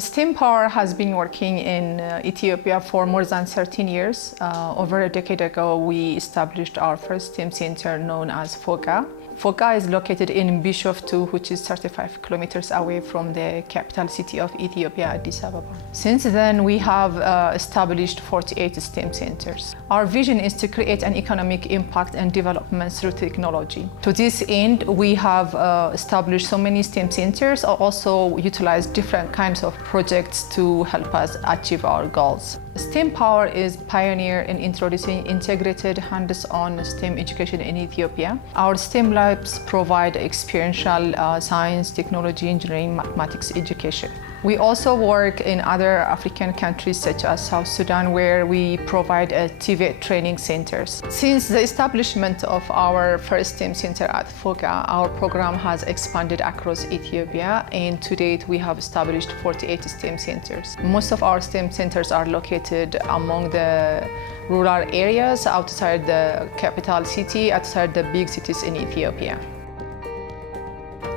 STEM Power has been working in Ethiopia for more than 13 years. Over a decade ago, we established our first STEM center known as FOGA. FOGA is located in Bishoftu, which is 35 kilometers away from the capital city of Ethiopia, Addis Ababa. Since then, we have established 48 STEM centers. Our vision is to create an economic impact and development through technology. To this end, we have established so many STEM centers, also utilize different kinds of projects to help us achieve our goals. STEM Power is pioneer in introducing integrated hands-on STEM education in Ethiopia. Our STEM labs provide experiential science, technology, engineering, mathematics education. We also work in other African countries such as South Sudan, where we provide TVET training centers. Since the establishment of our first STEM center at FOGA, our program has expanded across Ethiopia, and to date we have established 48 STEM centers. Most of our STEM centers are located among the rural areas, outside the capital city, outside the big cities in Ethiopia.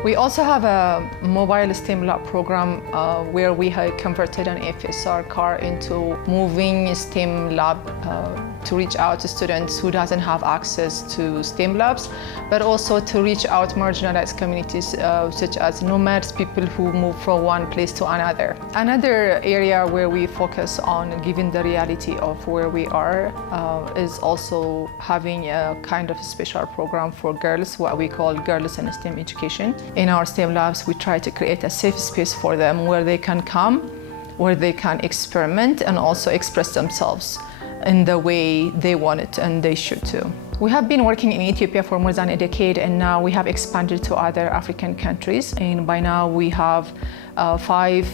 We also have a mobile STEM lab program where we have converted an FSR car into moving STEM lab to reach out to students who doesn't have access to STEM labs, but also to reach out marginalized communities such as nomads, people who move from one place to another. Another area where we focus on giving the reality of where we are is also having a kind of special program for girls, what we call Girls in STEM Education. In our STEM labs, we try to create a safe space for them where they can come, where they can experiment and also express themselves in the way they want it and they should too. We have been working in Ethiopia for more than a decade, and now we have expanded to other African countries. And by now we have 5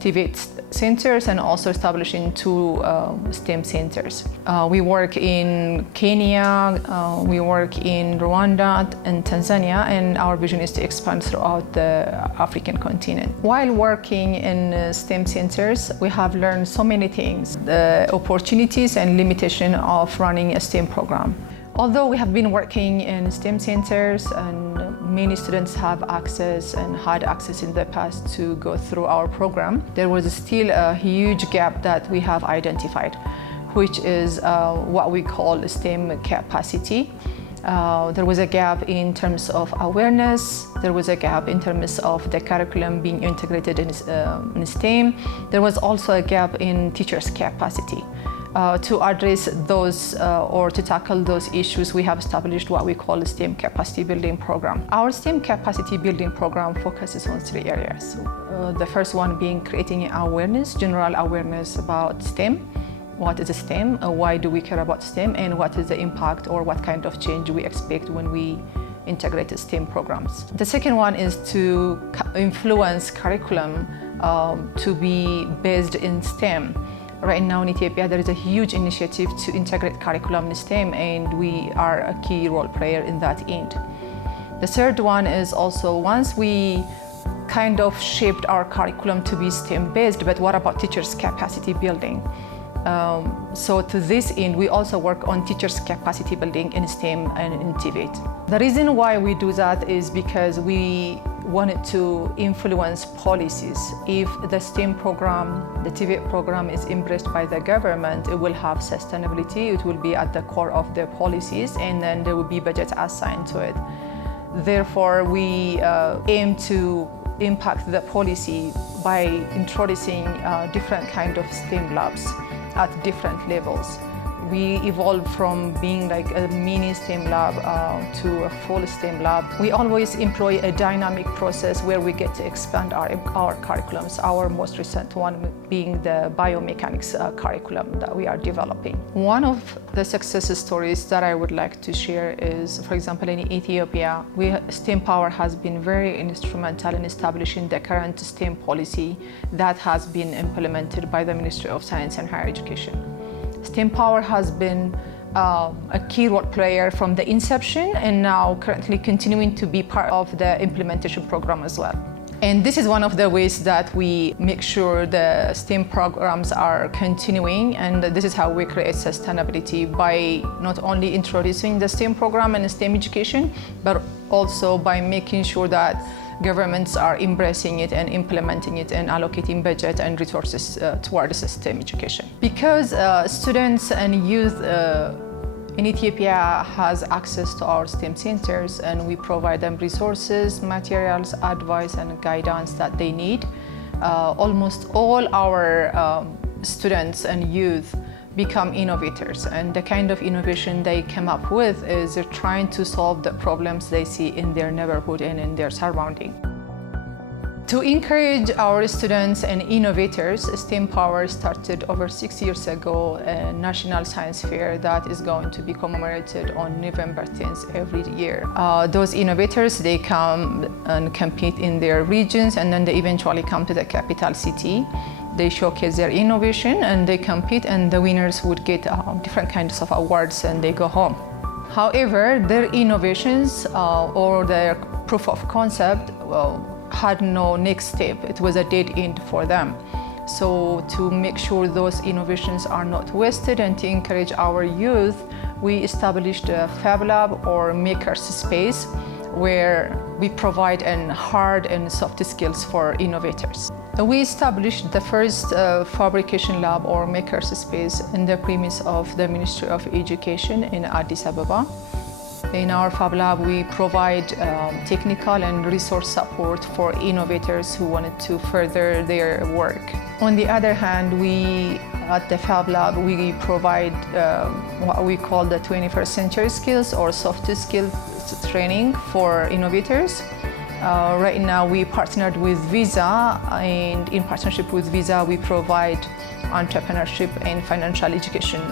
TVET centers and also establishing 2 STEM centers. We work in Kenya, we work in Rwanda and Tanzania, and our vision is to expand throughout the African continent. While working in STEM centers, we have learned so many things, the opportunities and limitation of running a STEM program. Although we have been working in STEM centers and many students have access and had access in the past to go through our program, there was still a huge gap that we have identified, which is what we call STEM capacity. There was a gap in terms of awareness, there was a gap in terms of the curriculum being integrated in STEM. There was also a gap in teachers' capacity. To address those or to tackle those issues, we have established what we call a STEM capacity building program. Our STEM capacity building program focuses on 3 areas. The first one being creating awareness, general awareness about STEM. What is STEM? Why do we care about STEM? And what is the impact or what kind of change we expect when we integrate STEM programs? The second one is to influence curriculum to be based in STEM. Right now in Ethiopia, there is a huge initiative to integrate curriculum in STEM, and we are a key role player in that end. The third one is also, once we kind of shaped our curriculum to be STEM-based, but what about teachers' capacity building? So to this end, we also work on teachers' capacity building in STEM and in TVET. The reason why we do that is because we wanted to influence policies. If the STEM program, the TVET program is embraced by the government, it will have sustainability, it will be at the core of the policies, and then there will be budget assigned to it. Therefore, we aim to impact the policy by introducing different kind of STEM labs at different levels. We evolved from being like a mini STEM lab to a full STEM lab. We always employ a dynamic process where we get to expand our curriculums, our most recent one being the biomechanics curriculum that we are developing. One of the success stories that I would like to share is, for example, in Ethiopia, STEM Power has been very instrumental in establishing the current STEM policy that has been implemented by the Ministry of Science and Higher Education. STEM Power has been a key role player from the inception and now currently continuing to be part of the implementation program as well. And this is one of the ways that we make sure the STEM programs are continuing, and this is how we create sustainability by not only introducing the STEM program and STEM education, but also by making sure that governments are embracing it and implementing it and allocating budget and resources towards STEM education. Because students and youth in Ethiopia has access to our STEM centers, and we provide them resources, materials, advice, and guidance that they need. Almost all our students and youth become innovators, and the kind of innovation they come up with is they're trying to solve the problems they see in their neighborhood and in their surrounding. To encourage our students and innovators, STEM Power started over 6 years ago a national science fair that is going to be commemorated on November 10th every year. Those innovators, they come and compete in their regions, and then they eventually come to the capital city. They showcase their innovation and they compete, and the winners would get different kinds of awards and they go home. However, their innovations or their proof of concept had no next step. It was a dead end for them. So to make sure those innovations are not wasted and to encourage our youth, we established a Fab Lab or Makers Space where we provide hard and soft skills for innovators. We established the first fabrication lab or Makers Space in the premise of the Ministry of Education in Addis Ababa. In our Fab Lab, we provide technical and resource support for innovators who wanted to further their work. On the other hand, at the Fab Lab, we provide what we call the 21st century skills or soft skills training for innovators. Right now, we partnered with Visa, and in partnership with Visa, we provide entrepreneurship and financial education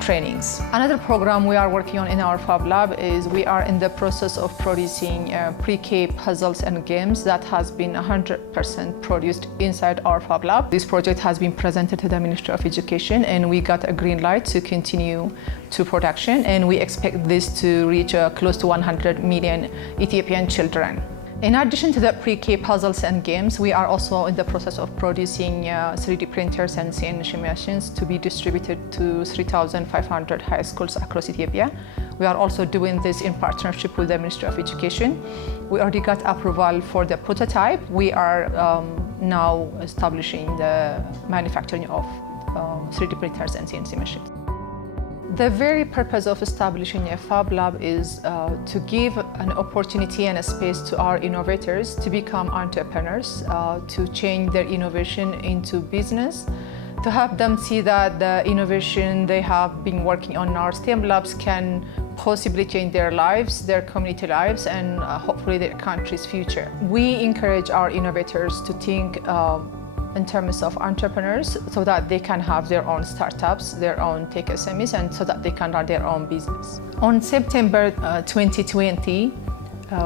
trainings. Another program we are working on in our Fab Lab is we are in the process of producing pre-K puzzles and games that has been 100% produced inside our Fab Lab. This project has been presented to the Ministry of Education, and we got a green light to continue to production, and we expect this to reach close to 100 million Ethiopian children. In addition to the pre-K puzzles and games, we are also in the process of producing 3D printers and CNC machines to be distributed to 3,500 high schools across Ethiopia. We are also doing this in partnership with the Ministry of Education. We already got approval for the prototype. We are now establishing the manufacturing of 3D printers and CNC machines. The very purpose of establishing a Fab Lab is to give an opportunity and a space to our innovators to become entrepreneurs, to change their innovation into business, to help them see that the innovation they have been working on in our STEM labs can possibly change their lives, their community lives, and hopefully their country's future. We encourage our innovators to think in terms of entrepreneurs so that they can have their own startups, their own tech SMEs, and so that they can run their own business. On September 2020,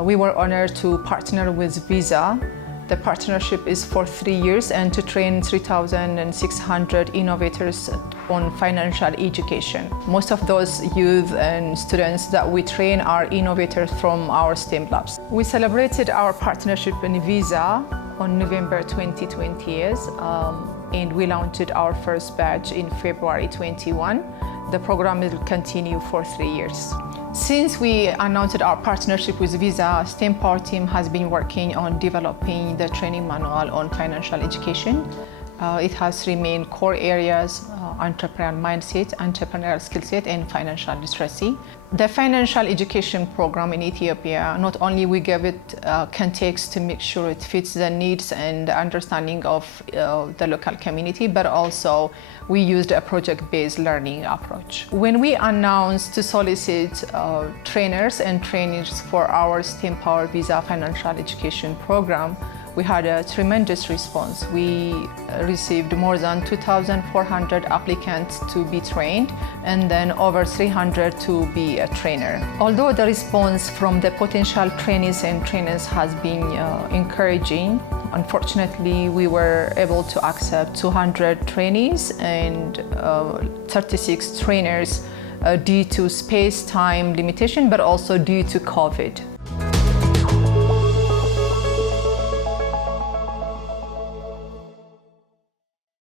we were honored to partner with Visa. The partnership is for 3 years and to train 3,600 innovators on financial education. Most of those youth and students that we train are innovators from our STEM labs. We celebrated our partnership in Visa on November 2020, and we launched our first batch in February 21. The program will continue for 3 years. Since we announced our partnership with Visa, STEM Power team has been working on developing the training manual on financial education. It has 3 main core areas: entrepreneurial mindset, entrepreneurial skill set, and financial literacy. The financial education program in Ethiopia, not only we give it context to make sure it fits the needs and the understanding of the local community, but also we used a project-based learning approach. When we announced to solicit trainers and trainees for our STEM Power Visa financial education program, we had a tremendous response. We received more than 2,400 applicants to be trained, and then over 300 to be a trainer. Although the response from the potential trainees and trainers has been encouraging, unfortunately, we were able to accept 200 trainees and 36 trainers due to space-time limitation, but also due to COVID.